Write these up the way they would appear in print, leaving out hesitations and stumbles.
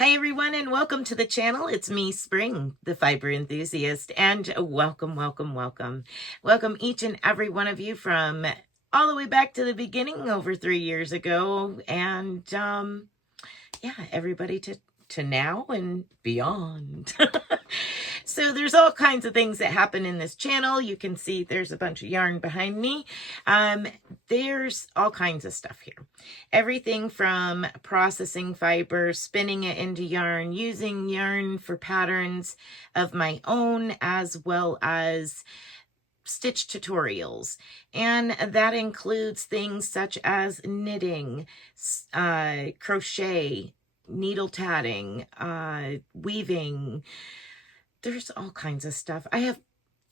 Hi everyone and welcome to the channel. It's me, Spring, the fiber enthusiast, and welcome. Welcome each and every one of you from all the way back to the beginning over 3 years ago, and everybody to now and beyond. So there's all kinds of things that happen in this channel. You can see there's a bunch of yarn behind me. There's all kinds of stuff here. Everything from processing fiber, spinning it into yarn, using yarn for patterns of my own, as well as stitch tutorials. And that includes things such as knitting, crochet, needle tatting, weaving. There's all kinds of stuff. I have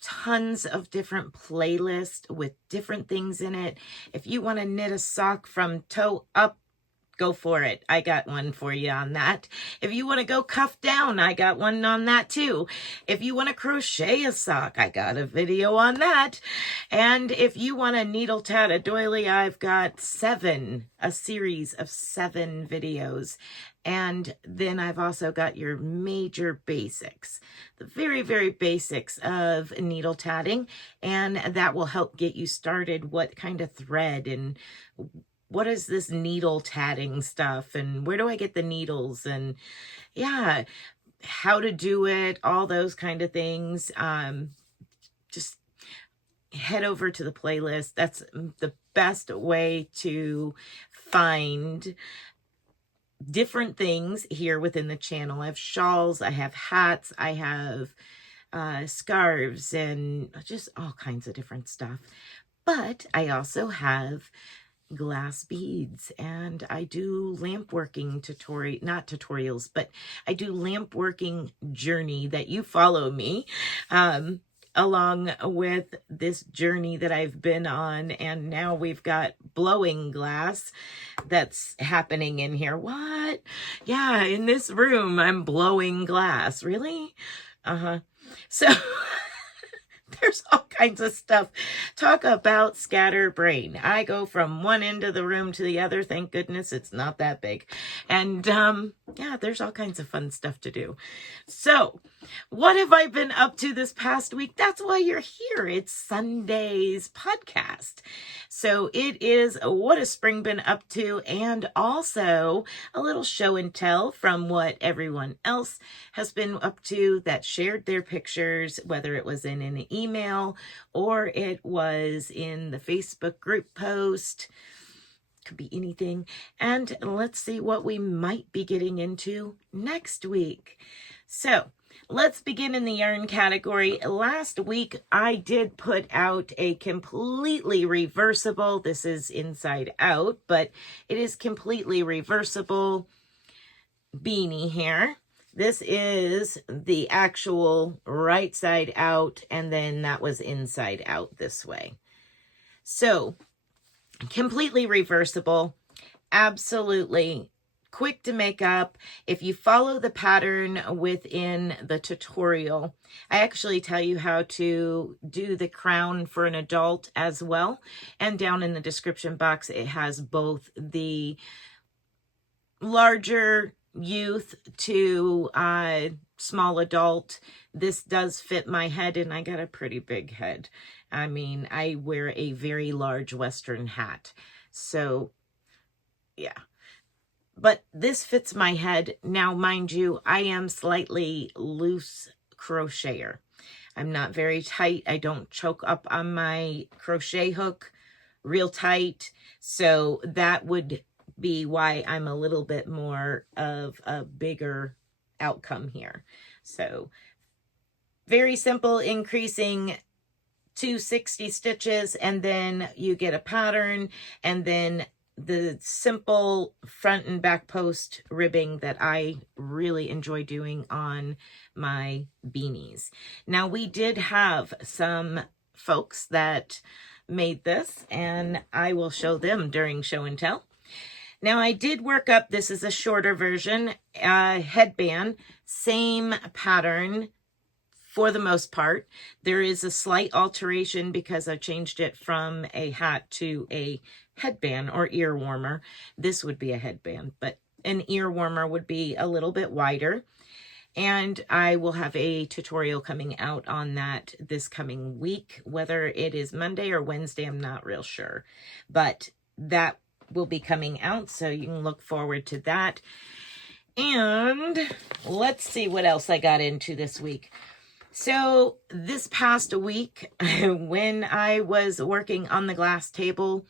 tons of different playlists with different things in it. If you want to knit a sock from toe up, go for it. I got one for you on that. If you want to go cuff down, I got one on that too. If you want to crochet a sock, I got a video on that. And if you want to needle tat a doily, I've got a series of 7 videos. And then I've also got your major basics, the very, very basics of needle tatting. And that will help get you started. What kind of thread and what is this needle tatting stuff, and where do I get the needles, and yeah, how to do it, all those kind of things. Just head over to the playlist. That's the best way to find different things here within the channel. I have shawls, I have hats, I have scarves, and just all kinds of different stuff. But I also have glass beads, and I do lamp working not tutorials, but I do lamp working journey that you follow me along with this journey that I've been on. And now we've got blowing glass that's happening in here. What? Yeah, in this room I'm blowing glass. Really? So there's all kinds of stuff. Talk about scatterbrain. I go from one end of the room to the other. Thank goodness it's not that big. And yeah, there's all kinds of fun stuff to do. So what have I been up to this past week? That's why you're here. It's Sunday's podcast. So it is what has Spring been up to, and also a little show and tell from what everyone else has been up to that shared their pictures, whether it was in an email or it was in the Facebook group post. Could be anything. And let's see what we might be getting into next week. So let's begin in the yarn category. Last week, I did put out a completely reversible, this is inside out, but it is completely reversible beanie here. This is the actual right side out, and then that was inside out this way. So completely reversible, absolutely quick to make up. If you follow the pattern within the tutorial, I actually tell you how to do the crown for an adult as well. And down in the description box, it has both the larger youth to small adult. This does fit my head, and I got a pretty big head. I mean, I wear a very large Western hat. So yeah. But this fits my head. Now, mind you, I am slightly loose crocheter. I'm not very tight. I don't choke up on my crochet hook real tight. So that would be why I'm a little bit more of a bigger outcome here. So very simple, increasing to 60 stitches, and then you get a pattern, and then the simple front and back post ribbing that I really enjoy doing on my beanies. Now, we did have some folks that made this, and I will show them during show and tell. Now, I did work up, this is a shorter version, headband, same pattern for the most part. There is a slight alteration because I changed it from a hat to a headband or ear warmer. This would be a headband, but an ear warmer would be a little bit wider. And I will have a tutorial coming out on that this coming week. Whether it is Monday or Wednesday, I'm not real sure. But that will be coming out, so you can look forward to that. And let's see what else I got into this week. So this past week, when I was working on the glass table,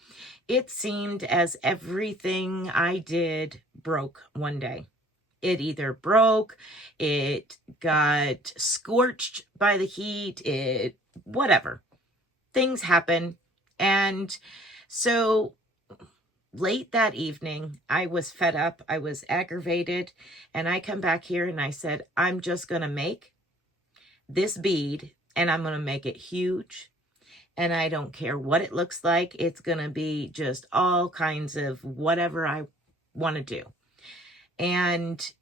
it seemed as everything I did broke one day. It either broke, it got scorched by the heat, whatever. Things happen. And so late that evening, I was fed up, I was aggravated, and I come back here and I said, I'm just going to make this bead, and I'm going to make it huge. And I don't care what it looks like. It's going to be just all kinds of whatever I want to do. And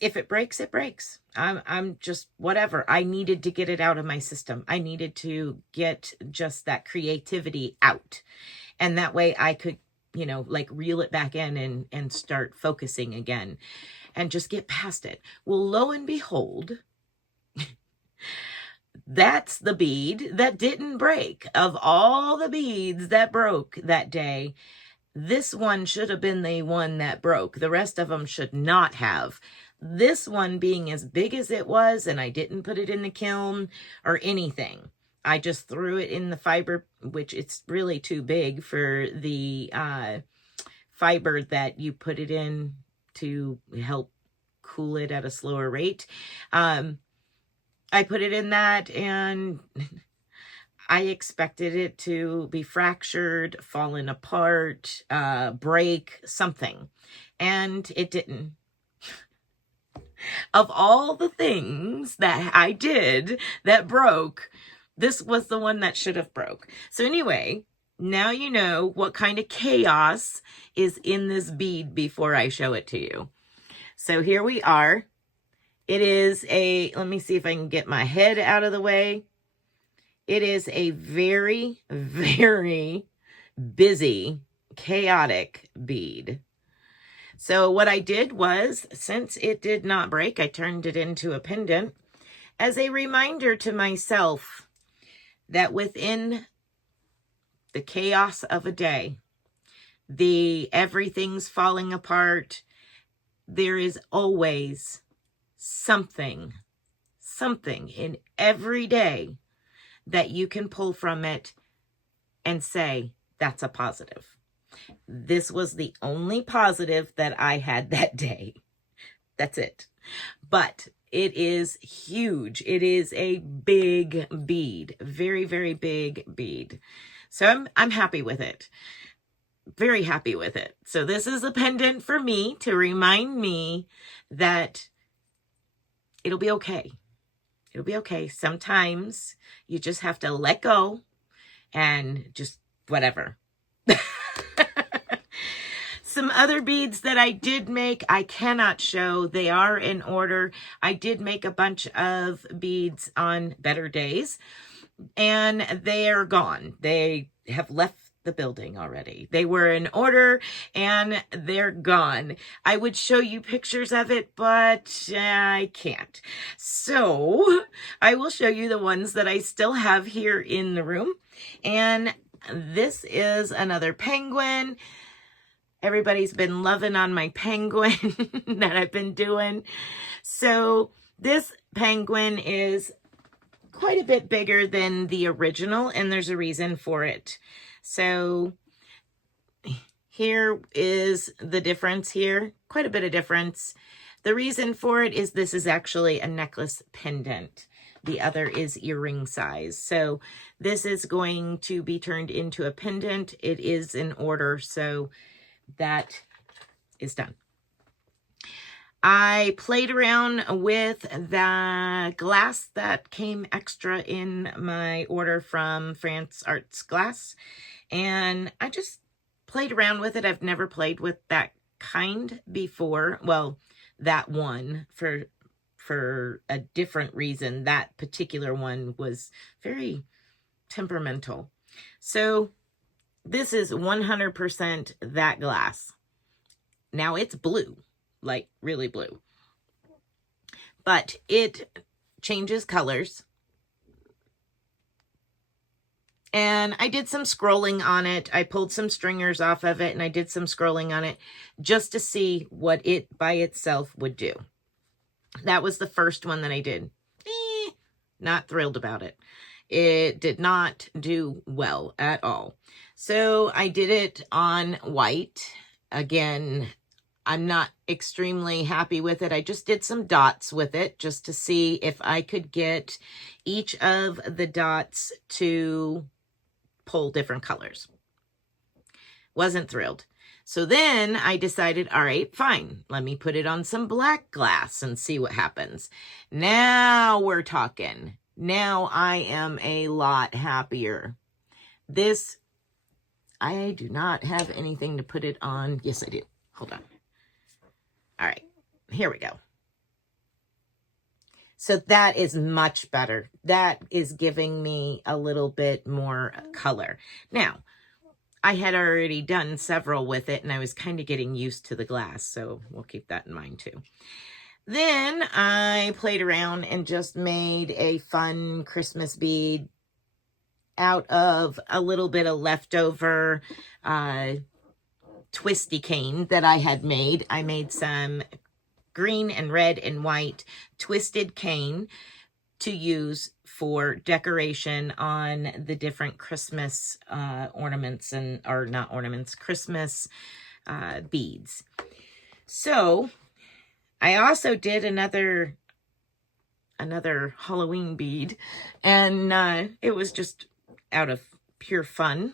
if it breaks, it breaks. I'm just whatever. I needed to get it out of my system. I needed to get just that creativity out. And that way I could, like reel it back in and start focusing again and just get past it. Well, lo and behold, that's the bead that didn't break. Of all the beads that broke that day, this one should have been the one that broke. The rest of them should not have. This one being as big as it was, and I didn't put it in the kiln or anything. I just threw it in the fiber, which it's really too big for the fiber that you put it in to help cool it at a slower rate. I put it in that, and I expected it to be fractured, fallen apart, break, something. And it didn't. Of all the things that I did that broke, this was the one that should have broke. So anyway, now you know what kind of chaos is in this bead before I show it to you. So here we are. It is let me see if I can get my head out of the way. It is a very, very busy, chaotic bead. So what I did was, since it did not break, I turned it into a pendant as a reminder to myself that within the chaos of a day, everything's falling apart, there is always something in every day that you can pull from it and say, that's a positive. This was the only positive that I had that day. That's it. But it is huge. It is a big bead. Very, very big bead. So I'm happy with it. Very happy with it. So this is a pendant for me to remind me that it'll be okay. It'll be okay. Sometimes you just have to let go and just whatever. Some other beads that I did make, I cannot show. They are in order. I did make a bunch of beads on better days, and they are gone. They have left the building already. They were in order and they're gone. I would show you pictures of it, but I can't. So I will show you the ones that I still have here in the room. And this is another penguin. Everybody's been loving on my penguin that I've been doing. So this penguin is quite a bit bigger than the original, and there's a reason for it. So here is the difference here. Quite a bit of difference. The reason for it is this is actually a necklace pendant. The other is earring size. So this is going to be turned into a pendant. It is in order, so that is done. I played around with the glass that came extra in my order from France Arts Glass, and I just played around with it. I've never played with that kind before. Well, that one for a different reason. That particular one was very temperamental. So this is 100% that glass. Now it's blue, like really blue. But it changes colors. And I did some scrolling on it. I pulled some stringers off of it and I did some scrolling on it just to see what it by itself would do. That was the first one that I did. Not thrilled about it. It did not do well at all. So I did it on white. Again, I'm not extremely happy with it. I just did some dots with it just to see if I could get each of the dots to pull different colors. Wasn't thrilled. So then I decided, all right, fine. Let me put it on some black glass and see what happens. Now we're talking. Now I am a lot happier. This, I do not have anything to put it on. Yes, I do. Hold on. All right, here we go. So that is much better. That is giving me a little bit more color. Now, I had already done several with it and I was kind of getting used to the glass. So we'll keep that in mind too. Then I played around and just made a fun Christmas bead out of a little bit of leftover twisty cane that I had made. I made some green and red and white twisted cane to use for decoration on the different Christmas ornaments and, or not ornaments, Christmas beads. So I also did another Halloween bead, and it was just out of pure fun.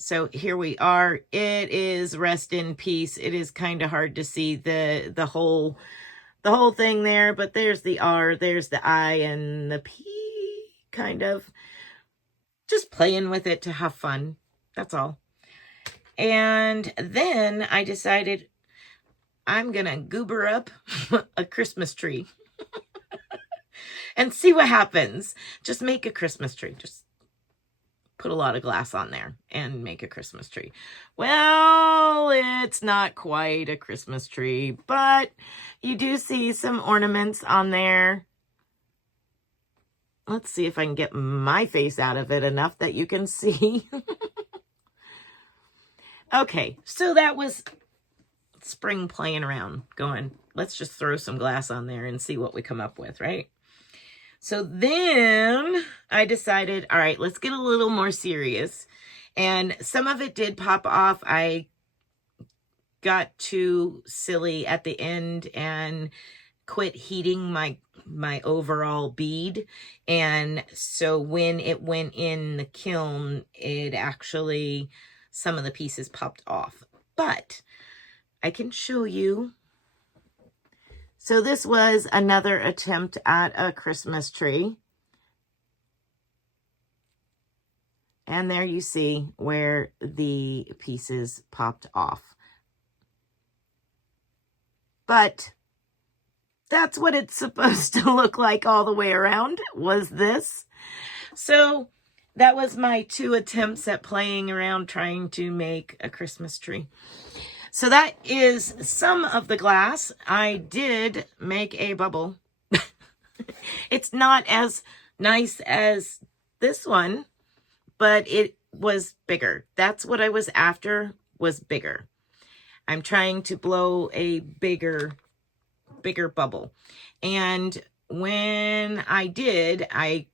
So here we are. It is rest in peace. It is kind of hard to see the whole thing there, but there's the R, there's the I, and the P, kind of. Just playing with it to have fun. That's all. And then I decided I'm gonna goober up a Christmas tree and see what happens. Just make a Christmas tree. Just put a lot of glass on there and make a Christmas tree. Well, it's not quite a Christmas tree, but you do see some ornaments on there. Let's see if I can get my face out of it enough that you can see. Okay, so that was spring playing around, going, let's just throw some glass on there and see what we come up with, right? So then I decided, all right, let's get a little more serious. And some of it did pop off. I got too silly at the end and quit heating my overall bead. And so when it went in the kiln, it actually, some of the pieces popped off. But I can show you. So this was another attempt at a Christmas tree. And there you see where the pieces popped off. But that's what it's supposed to look like all the way around, was this. So that was my 2 attempts at playing around trying to make a Christmas tree. So that is some of the glass. I did make a bubble. It's not as nice as this one, but it was bigger. That's what I was after, was bigger. I'm trying to blow a bigger bubble. And when I did, I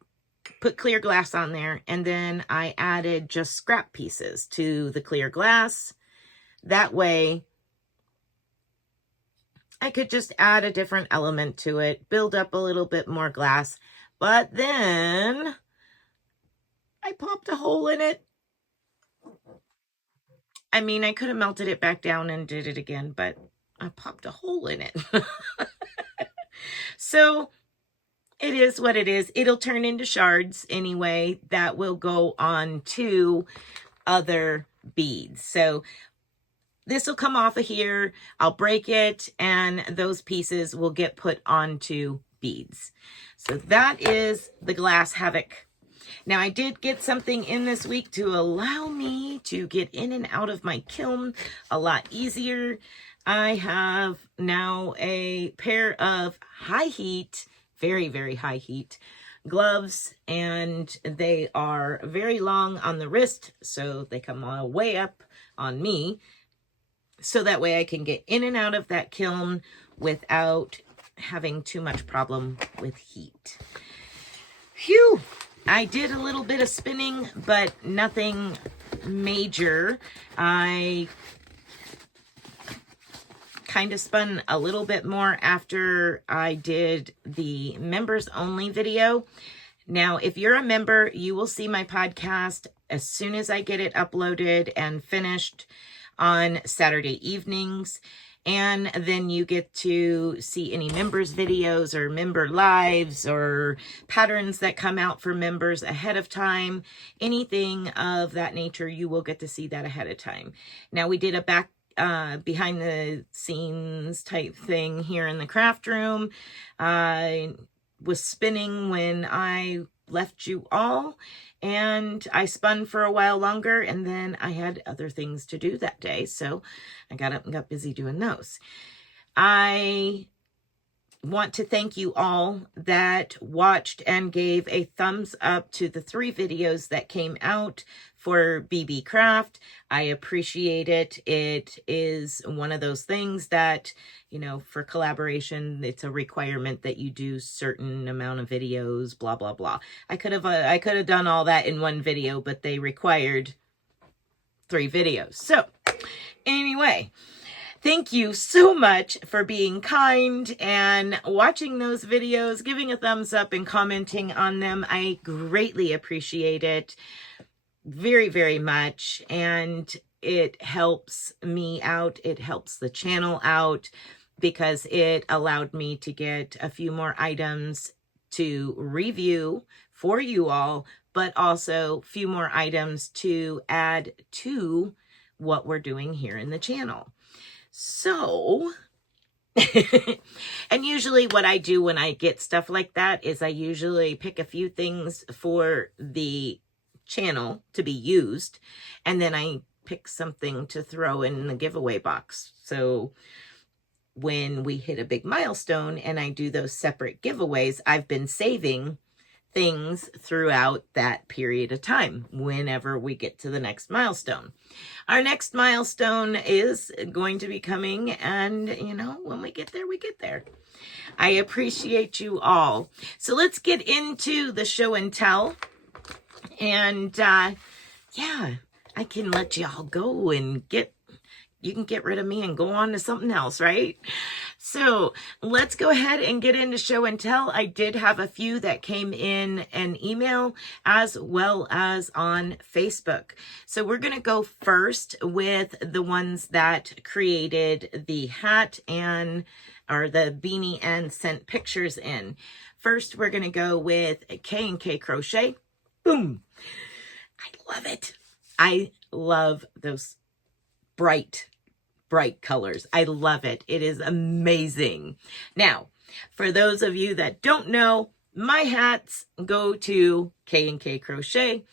put clear glass on there, and then I added just scrap pieces to the clear glass. That way, I could just add a different element to it, build up a little bit more glass, but then I popped a hole in it. I mean, I could have melted it back down and did it again, but I popped a hole in it. So it is what it is. It'll turn into shards anyway that will go on to other beads. So this will come off of here. I'll break it, and those pieces will get put onto beads. So that is the Glass Havoc. Now, I did get something in this week to allow me to get in and out of my kiln a lot easier. I have now a pair of high heat, very, very high heat gloves, and they are very long on the wrist, so they come all way up on me, so that way I can get in and out of that kiln without having too much problem with heat. Phew! I did a little bit of spinning, but nothing major. I kind of spun a little bit more after I did the members only video. Now, if you're a member, you will see my podcast as soon as I get it uploaded and finished on Saturday evenings. And then you get to see any members videos or member lives or patterns that come out for members ahead of time. Anything of that nature, you will get to see that ahead of time. Now, we did a behind the scenes type thing here in the craft room. I was spinning when I left you all, and I spun for a while longer, and then I had other things to do that day, so I got up and got busy doing those. I want to thank you all that watched and gave a thumbs up to the 3 videos that came out for BB Craft. I appreciate it. It is one of those things that, you know, for collaboration, it's a requirement that you do certain amount of videos, blah, blah, blah. I could have done all that in one video, but they required 3 videos. So anyway, thank you so much for being kind and watching those videos, giving a thumbs up and commenting on them. I greatly appreciate it very, very much. And it helps me out. It helps the channel out because it allowed me to get a few more items to review for you all, but also a few more items to add to what we're doing here in the channel. So, and usually what I do when I get stuff like that is I usually pick a few things for the channel to be used, and then I pick something to throw in the giveaway box. So when we hit a big milestone and I do those separate giveaways, I've been saving things throughout that period of time whenever we get to the next milestone. Our next milestone is going to be coming, and you know, when we get there, we get there. I appreciate you all. So let's get into the show and tell. And yeah, I can let y'all go and you can get rid of me and go on to something else, right? So let's go ahead and get into show and tell. I did have a few that came in an email as well as on Facebook. So we're going to go first with the ones that created the hat or the beanie and sent pictures in. First, we're going to go with K&K Crochet. Boom. I love it. I love those bright colors. I love it. It is amazing. Now, for those of you that don't know, my hats go to K&K Crochet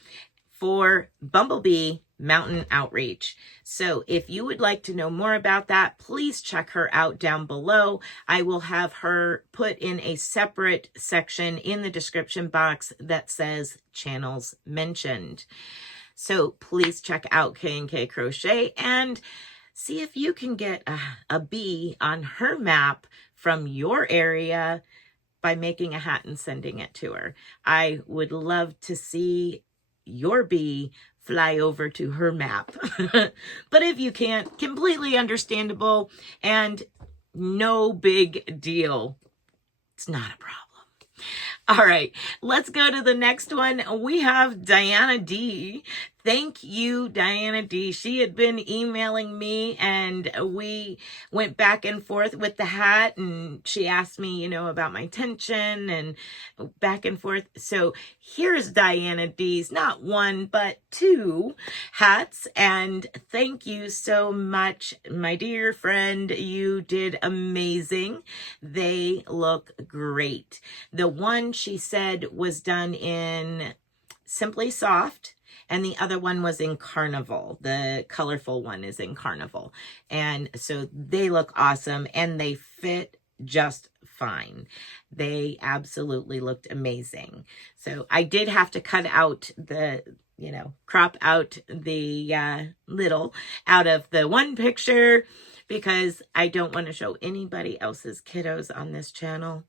for Bumblebee Mountain Outreach. So if you would like to know more about that, please check her out down below. I will have her put in a separate section in the description box that says channels mentioned. So please check out K&K Crochet and see if you can get a bee on her map from your area by making a hat and sending it to her. I would love to see your bee fly over to her map. But if you can't, completely understandable and no big deal. It's not a problem. All right, let's go to the next one. We have Diana D. Thank you, Diana D. She had been emailing me and we went back and forth with the hat, and she asked me, you know, about my tension and back and forth. So here's Diana D's not 1, but 2 hats. And thank you so much, my dear friend. You did amazing. They look great. The one she said was done in Simply Soft, and the other one was in Carnival. The colorful one is in Carnival. And so they look awesome, and they fit just fine. They absolutely looked amazing. So I did have to cut out the, crop out the little out of the one picture, because I don't want to show anybody else's kiddos on this channel.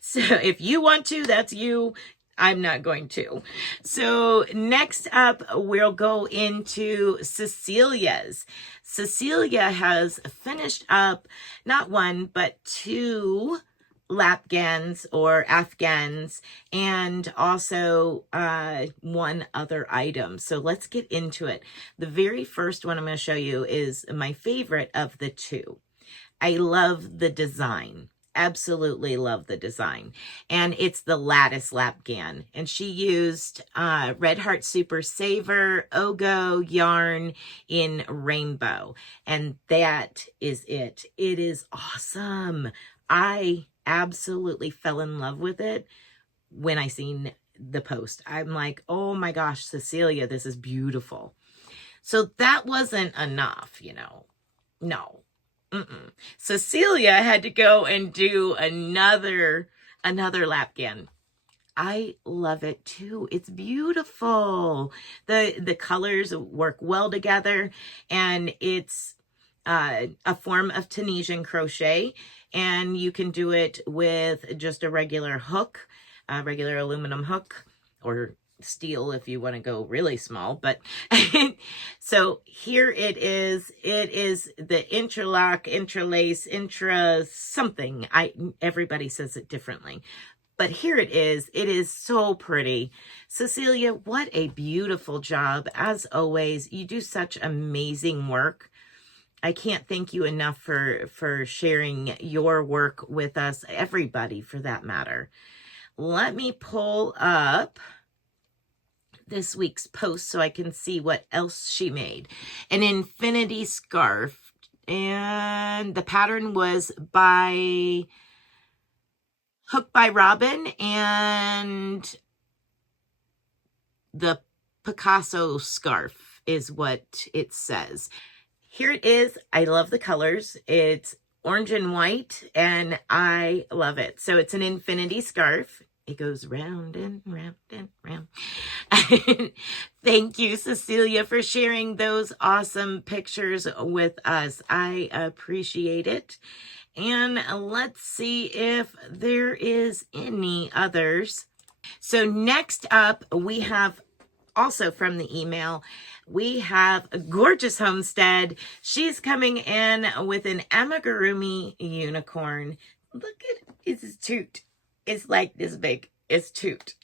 So if you want to, that's you. I'm not going to. So next up, we'll go into Cecilia's. Cecilia has finished up not one, but 2 lapgans or afghans, and also 1 other item. So let's get into it. The very first one I'm going to show you is my favorite of the 2. I love the design. Absolutely love the design. And it's the lattice lapgan. And she used Red Heart Super Saver Ogo yarn in rainbow. And that is it. It is awesome. I absolutely fell in love with it when I seen the post. I'm like, oh my gosh, Cecilia, this is beautiful. So that wasn't enough, No. Cecilia had to go and do another lapgan. I love it too. It's beautiful. The colors work well together, and it's a form of Tunisian crochet, and you can do it with just a regular hook, a regular aluminum hook, or steel if you want to go really small. But so here it is. It is the interlock, interlace, intra something. Everybody says it differently, but here it is. It is so pretty. Cecilia, what a beautiful job. As always, you do such amazing work. I can't thank you enough for sharing your work with us, everybody for that matter. Let me pull up this week's post so I can see what else she made. An infinity scarf, and the pattern was by Hook by Robin, and the Picasso scarf is what it says. Here it is. I love the colors. It's orange and white, and I love it. So it's an infinity scarf. It goes round and round and round. Thank you, Cecilia, for sharing those awesome pictures with us. I appreciate it. And let's see if there is any others. So next up, we have also from the email, we have a gorgeous Homestead. She's coming in with an amigurumi unicorn. Look at it's toot. It's like this big. It's toot.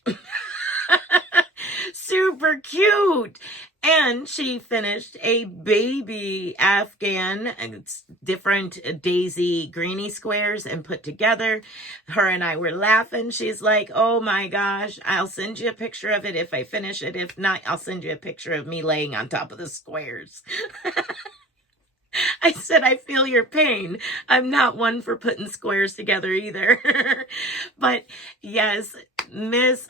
Super cute. And she finished a baby Afghan. It's different daisy greeny squares and put together. Her and I were laughing. She's like, oh my gosh, I'll send you a picture of it if I finish it. If not, I'll send you a picture of me laying on top of the squares. I said, I feel your pain. I'm not one for putting squares together either. But yes, Miss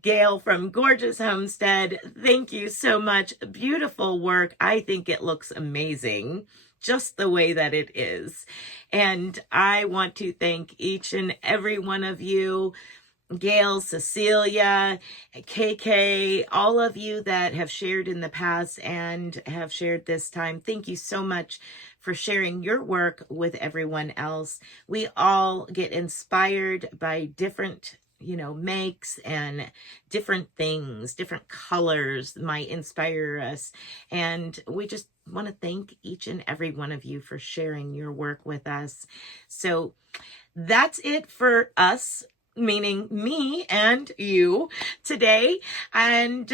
Gail from Gorgeous Homestead, thank you so much. Beautiful work. I think it looks amazing, just the way that it is. And I want to thank each and every one of you, Gail, Cecilia, KK, all of you that have shared in the past and have shared this time. Thank you so much for sharing your work with everyone else. We all get inspired by different makes and different things, different colors might inspire us. And we just want to thank each and every one of you for sharing your work with us. So that's it for us, meaning me and you today. And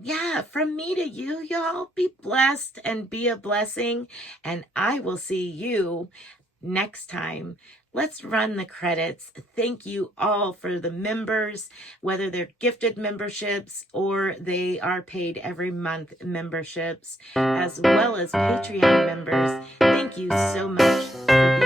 yeah, from me to you, y'all, be blessed and be a blessing. And I will see you next time. Let's run the credits. Thank you all for the members, whether they're gifted memberships or they are paid every month memberships, as well as Patreon members. Thank you so much for being